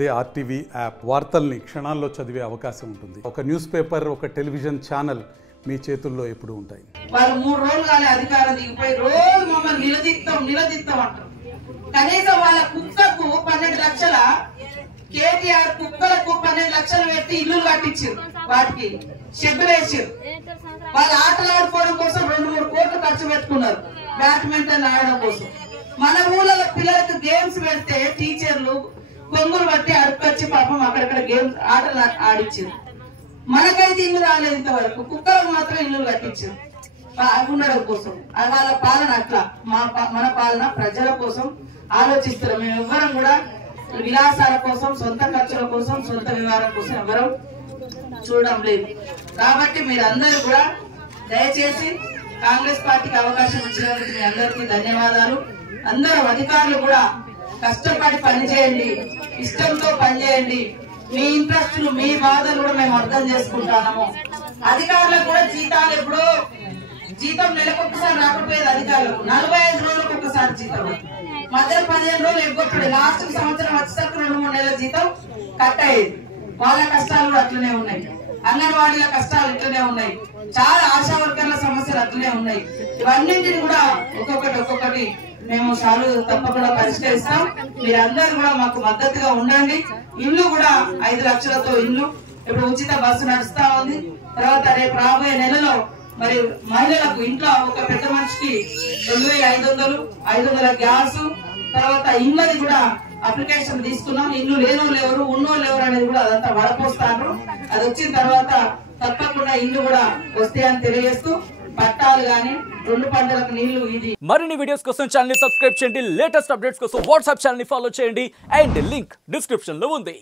అదే RTV app వార్తల్ని క్షణాల్లో చదివే అవకాశం ఉంటుంది. ఒక న్యూస్ పేపర్, ఒక టెలివిజన్ ఛానల్ మీ చేతుల్లో ఎప్పుడు ఉంటాయి. వాళ్ళు 3 రోజులు కాలే అధికారం దిగిపోయి రోజు మమ్మల్ని నిలదీస్తాం అంటారు. కనీసం వాళ్ళ కుక్కకు 12 లక్షల కేటీఆర్ కుక్కలకు 12 లక్షలు పెట్టి ఇల్లు కట్టించారు, వాటికి షెడ్లు వేసారు. వాళ్ళు ఆటలు ఆడుకోవడం కోసం 2-3 కోట్లు ఖర్చు పెట్టుకున్నారు బ్యాడ్మింటన్ ఆడడం కోసం. మన ఊళ్ళో పిల్లలకు గేమ్స్ పెడితే టీచర్లు కొంగులు బట్టి అడుకొచ్చి పాపం అక్కడక్కడ గేమ్స్ ఆటలు ఆడిచ్చారు. మనకైతే ఇల్లు రాలేదు ఇంతవరకు, కుక్కలకు మాత్రం ఇల్లు కట్టించారు ఉండడం కోసం. వాళ్ళ పాలన అట్లా, మన పాలన ప్రజల కోసం ఆలోచిస్తారు. మేము ఎవ్వరం కూడా విలాసాల కోసం, సొంత ఖర్చుల కోసం, సొంత వ్యవహారం కోసం ఎవరం చూడడం లేదు. కాబట్టి మీరందరూ కూడా దయచేసి కాంగ్రెస్ పార్టీకి అవకాశం ఇచ్చినందుకు మీ అందరికీ ధన్యవాదాలు. అందరూ అధికారులు కూడా కష్టపడి పనిచేయండి, ఇష్టంతో పనిచేయండి. మీ ఇంట్రెస్టులు, మీ బాధలు కూడా మేము అర్థం చేసుకుంటాము. అధికారులకు కూడా జీతాలు ఎప్పుడో జీతం నెలకొకసారి రాకపోయేది అధికారులకు, 45 రోజులకు ఒకసారి జీతం, మధ్యలో 15 రోజులు ఎగ్గొట్టడు. లాస్ట్ సంవత్సరం వచ్చేసరికి 2-3 నెలల జీతం కట్ అయ్యేది. వాళ్ళ కష్టాలు కూడా అట్లనే ఉన్నాయి, అంగన్వాడీల కష్టాలు ఇట్లనే ఉన్నాయి, చాలా ఆశా వర్కర్ల సమస్యలు అట్లనే ఉన్నాయి. ఇవన్నింటిని కూడా ఒక్కొక్కటి మేము తప్పకుండా పరిష్కరిస్తాం. మీరందరూ కూడా మాకు మద్దతుగా ఉండండి. ఇల్లు కూడా 5 లక్షలతో ఇల్లు, ఇప్పుడు ఉచిత బస్సు నడుస్తా ఉంది. తర్వాత రేపు రాబోయే నెలలో మరి మహిళలకు ఇంట్లో ఒక పెద్ద మనిషికి 2500 గ్యాస్, తర్వాత ఇళ్ళది కూడా అప్లికేషన్ తీసుకున్నాం. ఇల్లు లేనోళ్ళు ఎవరు, ఉన్నోళ్ళు ఎవరు అనేది కూడా అదంతా వడపోస్తారు. అది వచ్చిన తర్వాత తప్పకుండా ఇల్లు కూడా వస్తాయని తెలియజేస్తూ, పట్టాలు గాని 2 పంటలకు నీళ్లు. ఇది మరిన్ని వీడియోస్ కోసం ఛానల్ ని సబ్స్క్రైబ్ చేయండి. లేటెస్ట్ అప్డేట్స్ కోసం వాట్సాప్ ఛానల్ ని ఫాలో చేయండి. అండ్ లింక్ డిస్క్రిప్షన్ లో ఉంది.